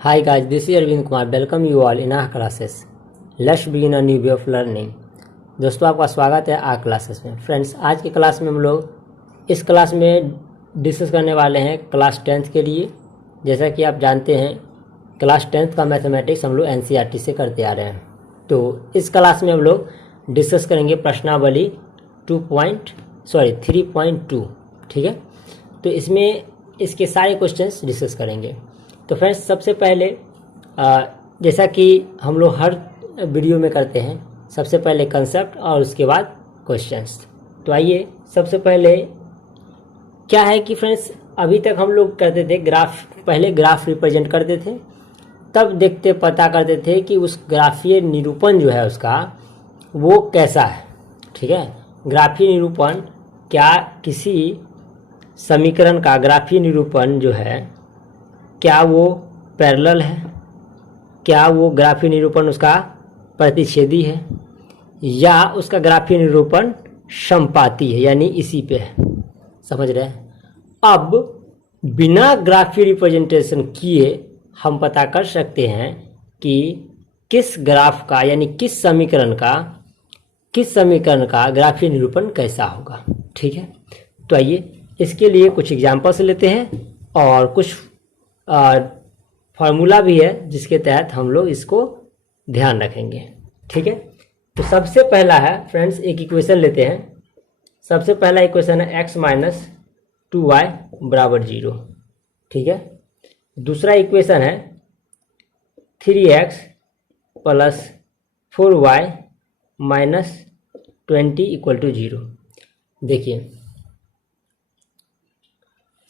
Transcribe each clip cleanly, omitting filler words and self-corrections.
Hi guys, this is Arvind Kumar. Welcome you all in our classes. Let's begin a new way of learning. दोस्तों आपका स्वागत है are classes में। Friends आज की class में हम लोग इस क्लास में डिस्कस करने वाले हैं क्लास 10th के लिए। जैसा कि आप जानते हैं क्लास 10th का मैथमेटिक्स हम लोग एनसीईआरटी से करते आ रहे हैं। तो इस क्लास में हम लोग डिस्कस करेंगे प्रश्नावली 3.2। ठीक है, तो इसमें इसके सारे क्वेश्चंस डिस्कस करेंगे। तो फ्रेंड्स सबसे पहले जैसा कि हम लोग हर वीडियो में करते हैं, सबसे पहले कंसेप्ट और उसके बाद क्वेश्चंस। तो आइए सबसे पहले क्या है कि फ्रेंड्स अभी तक हम लोग करते थे पहले ग्राफ रिप्रेजेंट करते थे, तब पता करते थे कि उस ग्राफीय निरूपण जो है उसका वो कैसा है। ठीक है, ग्राफीय निरूपण क्या किसी समीकरण का ग्राफीय निरूपण जो है क्या वो पैरेलल है, क्या वो ग्राफीय निरूपण उसका प्रतिच्छेदी है, या उसका ग्राफीय निरूपण समपाती है, यानी इसी पे है। समझ रहे हैं? अब बिना ग्राफीय रिप्रेजेंटेशन किए हम पता कर सकते हैं कि किस ग्राफ का यानी किस समीकरण का ग्राफीय निरूपण कैसा होगा। ठीक है, तो आइए इसके लिए कुछ एग्जांपल्स लेते हैं और कुछ फार्मूला भी है जिसके तहत हम लोग इसको ध्यान रखेंगे। ठीक है, तो सबसे पहला है फ्रेंड्स एक इक्वेशन लेते हैं। सबसे पहला इक्वेशन है x माइनस 2y बराबर 0। ठीक है, दूसरा इक्वेशन है 3x plus 4y minus 20 equal to 0। देखिए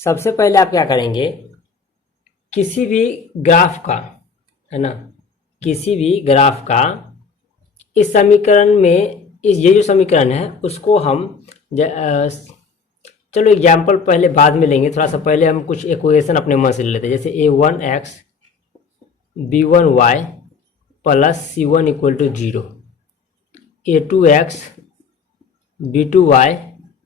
सबसे पहले आप क्या करेंगे, किसी भी ग्राफ का है ना, किसी भी ग्राफ का इस समीकरण में ये जो समीकरण है उसको हम चलो एग्जाम्पल पहले बाद में लेंगे, थोड़ा सा पहले हम कुछ इक्वेशन अपने मन से ले लेते हैं। जैसे a1x b1y plus c1 equal to 0, a2x b2y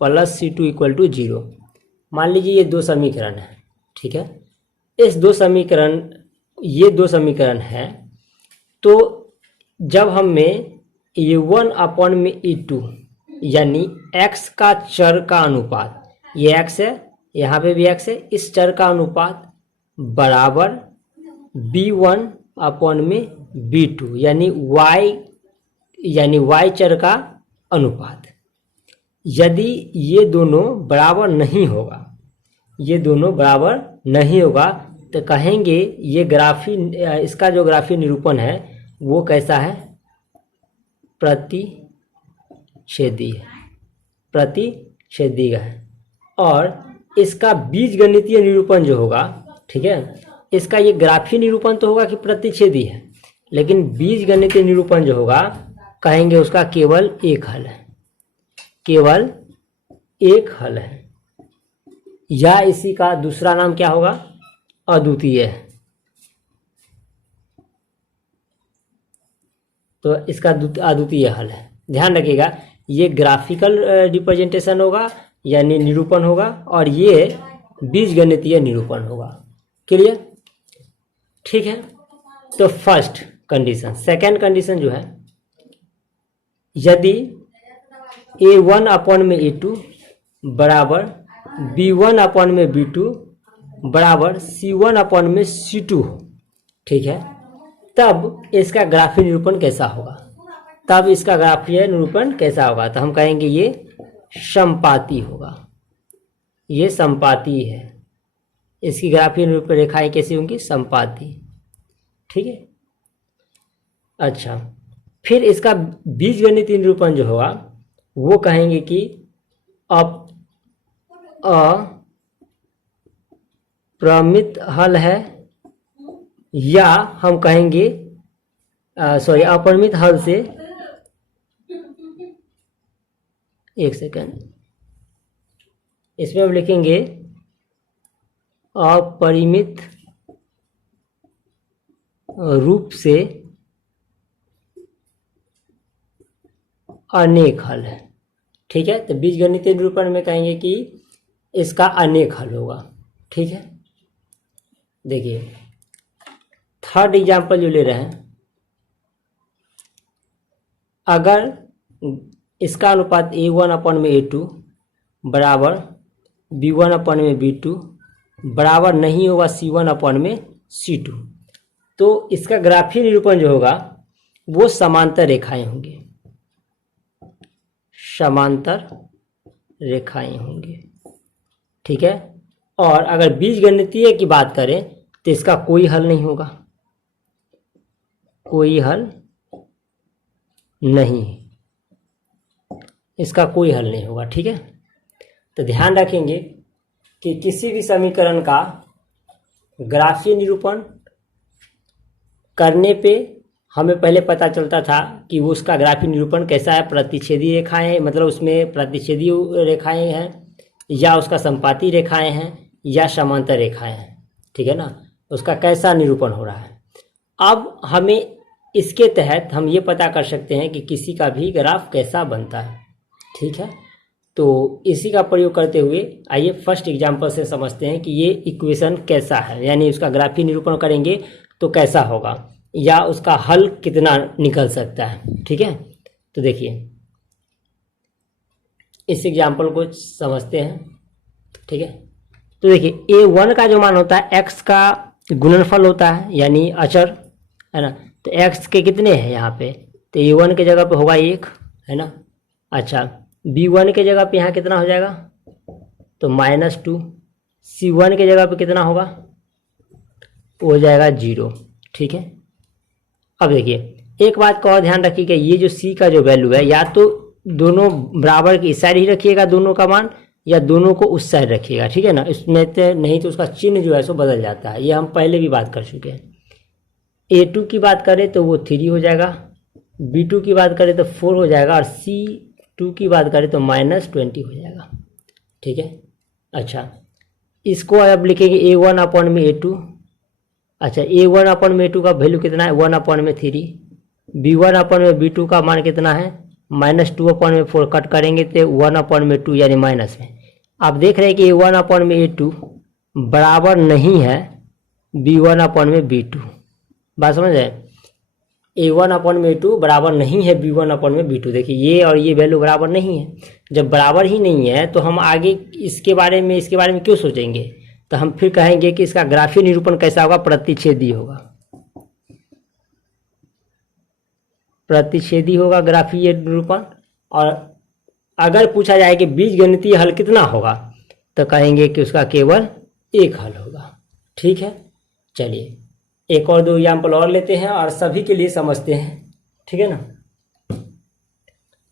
plus c2 equal to 0। मान लीजिए ये दो समीकरण है। ठीक है, ये दो समीकरण है। तो जब हमें a1 अपॉन में a2 यानी x का चर का अनुपात, ये x है, यहाँ पे भी x है, इस चर का अनुपात बराबर b1 अपॉन में b2 यानी y चर का अनुपात। यदि ये दोनों बराबर नहीं होगा तो कहेंगे ये इसका जो ग्राफीय निरूपण है वो कैसा है, प्रतिच्छेदी है। और इसका बीजगणितीय निरूपण जो होगा, ठीक है, इसका ये ग्राफीय निरूपण तो होगा कि प्रतिच्छेदी है, लेकिन बीजगणितीय निरूपण जो होगा कहेंगे उसका केवल एक हल है, या इसी का दूसरा नाम क्या होगा, अद्वितीय है। तो इसका अद्वितीय हल है। ध्यान रखिएगा ये ग्राफिकल रिप्रेजेंटेशन होगा यानी निरूपण होगा, और ये बीजगणितीय निरूपण होगा। क्लियर? ठीक है, तो फर्स्ट कंडीशन। सेकंड कंडीशन जो है, यदि a1 अपॉन में a2 बराबर b1 अपॉन में b2 बराबर c1 अपॉन में c2 हो, ठीक है, तब इसका ग्राफीय निरूपण कैसा होगा। तो हम कहेंगे ये समपाती होगा, ये समपाती है। इसकी ग्राफीय निरूपण रेखाएं कैसी होंगी, समपाती। ठीक है, अच्छा, फिर इसका बीजगणितीय निरूपण जो होगा वो कहेंगे कि अप्रमित हल है, या हम कहेंगे अपरिमित हल से, एक सेकंड, इसमें हम लिखेंगे अपरिमित रूप से अनेक हल है। ठीक है, तो बीजगणितीय निरूपण में कहेंगे कि इसका अनेक हल होगा। ठीक है, देखिए थर्ड एग्जाम्पल जो ले रहे हैं, अगर इसका अनुपात A1/A2 बराबर B1/B2 बराबर नहीं होगा C1/C2, तो इसका ग्राफीय निरूपण जो होगा वो समांतर रेखाएं होंगी, समांतर रेखाएं होंगी, ठीक है। और अगर बीजगणितीय की बात करें तो इसका कोई हल नहीं होगा, कोई हल नहीं, इसका कोई हल नहीं होगा, ठीक है। तो ध्यान रखेंगे कि किसी भी समीकरण का ग्राफीय निरूपण करने पे हमें पहले पता चलता था कि वो उसका ग्राफीय निरूपण कैसा है, प्रतिच्छेदी रेखाएं, मतलब उसमें प्रतिच्छेदी रेखाएं हैं या उसका संपाती रेखाएं हैं या समांतर रेखाएं हैं, ठीक है ना, उसका कैसा निरूपण हो रहा है। अब हमें इसके तहत हम ये पता कर सकते हैं कि किसी का भी ग्राफ कैसा बनता है, ठीक है। तो इसी का प्रयोग करते हुए आइए फर्स्ट एग्जांपल से समझते हैं कि ये इक्वेशन कैसा है, यानी उसका ग्राफीय निरूपण करेंगे तो कैसा होगा या उसका हल कितना निकल सकता है, ठीक है। तो देखिए इस एग्जांपल को समझते हैं, ठीक है। तो देखिए A1 का जो मान होता है x का गुणनफल होता है, यानी अचर, है ना। तो x के कितने हैं यहाँ पे, तो A1 के जगह पे होगा 1, है ना। अच्छा, B1 के जगह पे यहाँ कितना हो जाएगा, तो -2, C1 के जगह पे कितना होगा, वो हो जाएगा 0, ठीक है। अब देखिए एक बात का और ध्यान रखिएगा, ये जो C का जो वैल्यू है या तो दोनों बराबर की इस साइड ही रखिएगा दोनों का मान, या दोनों को उस साइड रखिएगा, ठीक है ना। इसमें तो नहीं तो उसका चिन्ह जो है सो बदल जाता है, ये हम पहले भी बात कर चुके हैं। A2 की बात करें तो वो 3 हो जाएगा, B2 की बात करें तो 4 हो जाएगा, और C2 की बात करें तो -20 हो जाएगा, ठीक है। अच्छा, इसको अब लिखेंगे A1/A2। अच्छा, A1/A2 का वैल्यू कितना है, 1/3। B1/B2 का मान कितना है, -2/4, कट करेंगे तो 1/2 यानी माइनस में। आप देख रहे हैं कि A1/A2 बराबर नहीं है B1/B2, बात समझ रहे हैं। A1/A2 बराबर नहीं है B1/B2। देखिए ये और ये वैल्यू बराबर नहीं है, जब बराबर ही नहीं है तो हम आगे इसके बारे में क्यों सोचेंगे। तो हम फिर कहेंगे कि इसका ग्राफीय निरूपण कैसा होगा, प्रतिच्छेदी होगा, प्रतिच्छेदी होगा ग्राफीय निरूपण। और अगर पूछा जाए कि बीजगणितीय हल कितना होगा तो कहेंगे कि उसका केवल एक हल होगा, ठीक है। चलिए एक और 2 एग्जाम्पल और लेते हैं और सभी के लिए समझते हैं, ठीक है ना।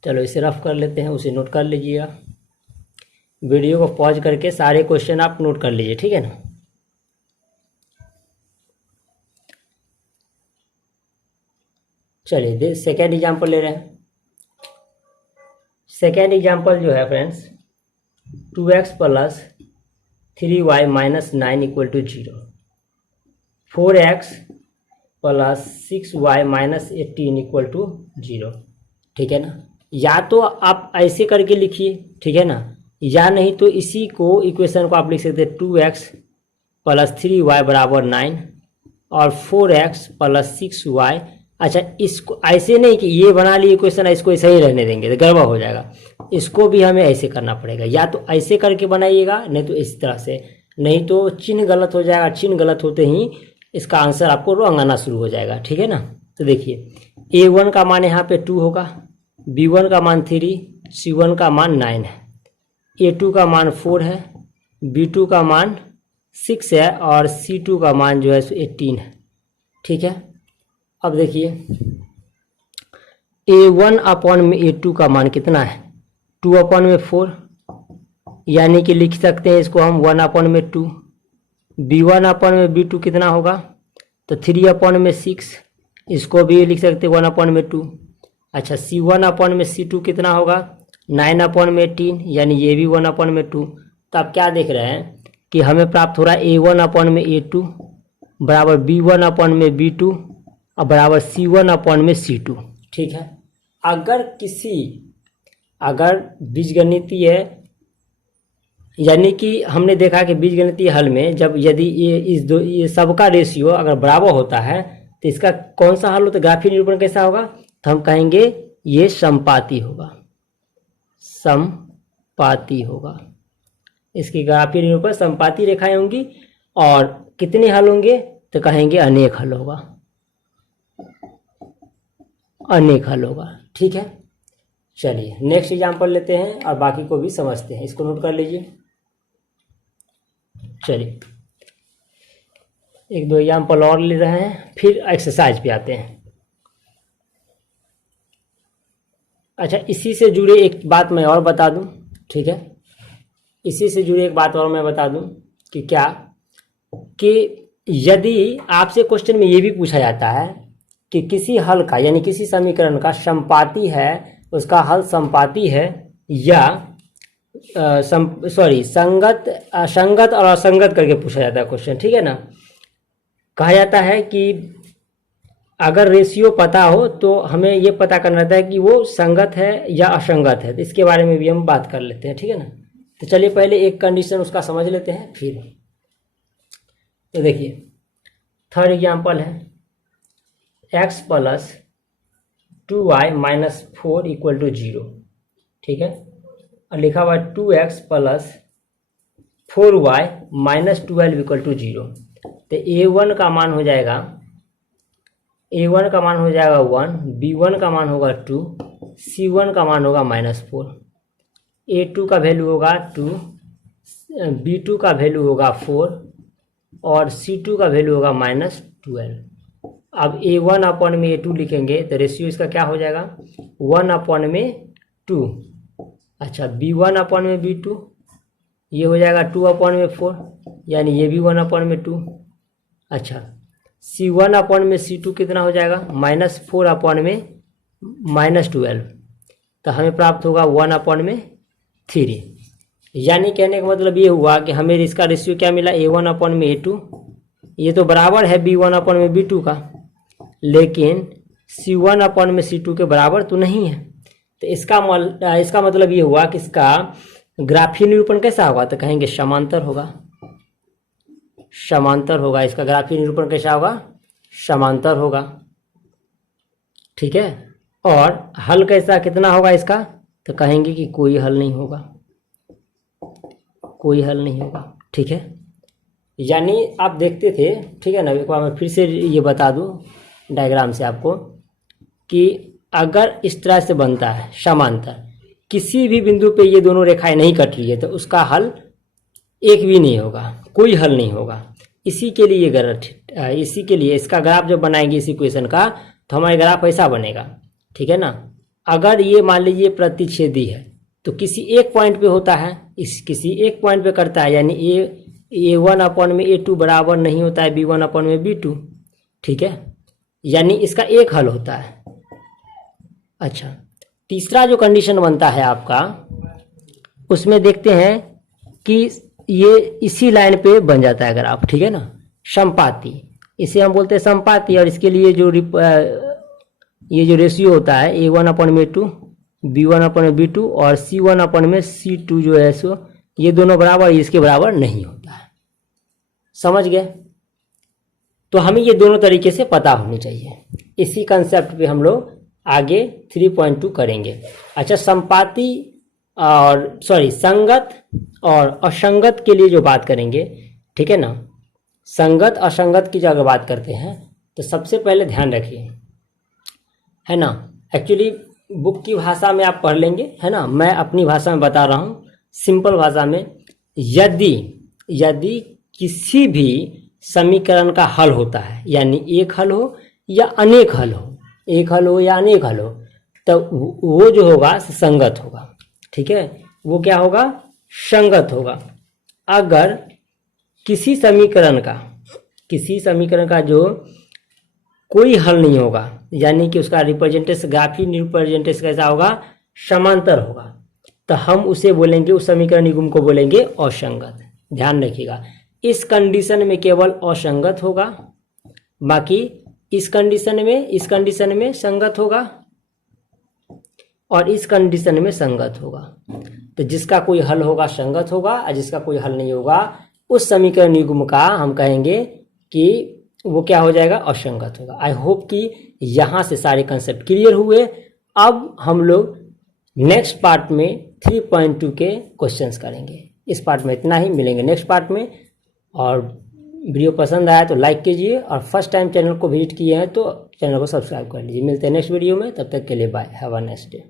चलो इसे रफ कर लेते हैं, उसे नोट कर लीजिएगा, वीडियो को पॉज करके सारे क्वेश्चन आप नोट कर लीजिए, ठीक है ना। चलिए सेकेंड एग्जाम्पल ले रहे हैं। सेकेंड एग्जाम्पल जो है friends, 2x + 3y - 9 = 0, 4x + 6y - 18 = 0, ठीक है ना। या तो आप ऐसे करके लिखिए, ठीक है ना, या नहीं तो इसी को इक्वेशन को आप लिख सकते हैं 2x + 3y = 9 और 4x + 6y। अच्छा, इसको ऐसे नहीं कि ये बना लिए इक्वेशन, इसको ऐसे ही रहने देंगे तो गड़बड़ हो जाएगा, इसको भी हमें ऐसे करना पड़ेगा। या तो ऐसे करके बनाइएगा, नहीं तो इस तरह से, नहीं तो चिन्ह गलत हो जाएगा। चिन्ह गलत होते ही इसका आंसर आपको रॉन्ग आना शुरू हो जाएगा, ठीक है ना। तो देखिए A1 का मान यहाँ पे 2 होगा, B1 का मान 3, C1 का मान 9 है, A2 का मान 4 है, B2 का मान 6 है और C2 का मान जो है 18 है, ठीक है। अब देखिए A1/A2 का मान कितना है, 2/4, यानी कि लिख सकते हैं इसको हम 1/2। B1/B2 कितना होगा, तो 3/6, इसको भी लिख सकते हैं 1/2। अच्छा, C1/C2 कितना होगा, 9/18, यानी ये भी 1/2। तो आप क्या देख रहे हैं कि हमें प्राप्त हो रहा है A1/A2 बराबर B1/B2 और बराबर C1/C2, ठीक है। अगर बीजगणितीय, यानी कि हमने देखा कि बीजगणितीय हल में जब यदि ये सबका रेशियो अगर बराबर होता है तो इसका कौन सा हल होता है, ग्राफीय निरूपण कैसा होगा, तो हम कहेंगे ये समपाती होगा, समपाती होगा। इसकी ग्राफीय निरूपण समपाती रेखाएं होंगी और कितने हल होंगे, तो कहेंगे अनेक हल होगा, अनेक हल होगा। ठीक है, चलिए नेक्स्ट एग्जाम्पल लेते हैं और बाकी को भी समझते हैं, इसको नोट कर लीजिए। चलिए एक दो एग्जाम्पल और ले रहे हैं, फिर एक्सरसाइज पे आते हैं। अच्छा, इसी से जुड़े एक बात मैं और बता दूं, ठीक है, इसी से जुड़े एक बात और मैं बता दूं कि क्या, कि यदि आपसे क्वेश्चन में ये भी पूछा जाता है कि किसी हल का यानी किसी समीकरण का समपाती है, उसका हल समपाती है या संगत, असंगत और असंगत करके पूछा जाता है क्वेश्चन, ठीक है ना। कहा जाता है कि अगर रेशियो पता हो तो हमें ये पता करना रहता है कि वो संगत है या असंगत है, तो इसके बारे में भी हम बात कर लेते हैं, ठीक है ना। तो चलिए पहले एक कंडीशन उसका समझ लेते हैं फिर। तो देखिए थर्ड एग्जाम्पल है x plus 2y minus 4 equal to 0, ठीक है, और लिखा हुआ 2x plus 4y minus 12 equal to 0। तो a1 का मान हो जाएगा, a1 का मान हो जाएगा 1, b1 का मान होगा 2, c1 का मान होगा -4, a2 का वैल्यू होगा 2, b2 का वैल्यू होगा 4 और c2 का वैल्यू होगा -12। अब a1 अपॉन में a2 लिखेंगे तो रेशियो इसका क्या हो जाएगा, 1 अपॉन में 2। अच्छा, b1 अपॉन में b2 ये हो जाएगा 2 अपॉन में 4, यानी ये भी 1 अपॉन में 2। अच्छा, c1 अपॉन में c2 कितना हो जाएगा, -4 अपॉन में -12, तो हमें प्राप्त होगा 1 अपॉन में 3। यानी कहने का मतलब ये हुआ कि हमें इसका रेशियो क्या मिला, a1 अपॉन में a2, ये तो बराबर है b1 अपॉन में b2 का, लेकिन c1 अपॉन में c2 के बराबर तो नहीं है। तो इसका मतलब ये हुआ कि इसका ग्राफीय निरूपण कैसा होगा, तो कहेंगे समांतर होगा, समांतर होगा। इसका ग्राफीय निरूपण कैसा होगा, समांतर होगा, ठीक है। और हल कैसा कितना होगा इसका, तो कहेंगे कि कोई हल नहीं होगा, कोई हल नहीं होगा, ठीक है। यानी आप देखते थे, ठीक है ना, एक बार मैं फिर से ये बता दूं डायग्राम से आपको कि अगर इस तरह से बनता है समांतर, किसी भी बिंदु पे ये दोनों रेखाएं नहीं कट रही है तो उसका हल एक भी नहीं होगा, कोई हल नहीं होगा। इसी के लिए इसी के लिए इसका ग्राफ जब बनाएंगे इस इक्वेशन का, तो हमारा ग्राफ ऐसा बनेगा, ठीक है ना। अगर ये मान लीजिए प्रतिच्छेदी है तो किसी एक पॉइंट पे होता है, किसी एक पॉइंट पे करता है, यानी a1 अपॉन में a2 बराबर नहीं होता है b1 अपॉन में b2, ठीक है, यानी इसका एक हल होता है। अच्छा, तीसरा जो कंडीशन बनता है आपका, उसमें देखते हैं कि ये इसी लाइन पे बन जाता है ग्राफ, ठीक है ना, समपाती, इसे हम बोलते हैं समपाती। और इसके लिए ये जो रेशियो होता है a1 अपॉन में a2, b1 अपॉन में b2 और c1 अपॉन में c2 जो है सो ये दोनों बराबर, इसके बराबर नहीं होता है। समझ गए। तो हमें ये दोनों तरीके से पता होनी चाहिए। इसी कंसेप्ट पे हम लोग आगे 3.2 करेंगे। अच्छा, संपाती और संगत और असंगत के लिए जो बात करेंगे, ठीक है ना, संगत असंगत की जो अगर बात करते हैं तो सबसे पहले ध्यान रखिए, है ना, एक्चुअली बुक की भाषा में आप पढ़ लेंगे, है ना, मैं अपनी भाषा में बता रहा हूँ, सिंपल भाषा में। यदि किसी भी समीकरण का हल होता है, यानी एक हल हो या अनेक हल हो, एक हल हो या अनेक हल हो, तो वो जो होगा संगत होगा, ठीक है, वो क्या होगा, संगत होगा। अगर किसी समीकरण का जो कोई हल नहीं होगा, यानी कि उसका रिप्रेजेंटेशन, ग्राफीय रिप्रेजेंटेशन कैसा होगा, समांतर होगा, तो हम उसे बोलेंगे, उस समीकरण निगम को बोलेंगे असंगत। ध्यान रखिएगा, इस कंडीशन में केवल असंगत होगा, बाकी इस कंडीशन में संगत होगा और इस कंडीशन में संगत होगा। तो जिसका कोई हल होगा संगत होगा और जिसका कोई हल नहीं होगा उस समीकरण निगम का हम कहेंगे कि वो क्या हो जाएगा, असंगत होगा। आई होप कि यहाँ से सारे कंसेप्ट क्लियर हुए। अब हम लोग नेक्स्ट पार्ट में 3.2 के क्वेश्चंस करेंगे। इस पार्ट में इतना ही, मिलेंगे नेक्स्ट पार्ट में। और वीडियो पसंद आया तो लाइक कीजिए, और फर्स्ट टाइम चैनल को विजिट किए हैं तो चैनल को सब्सक्राइब कर लीजिए। मिलते हैं नेक्स्ट वीडियो में, तब तक के लिए bye, have a nice day.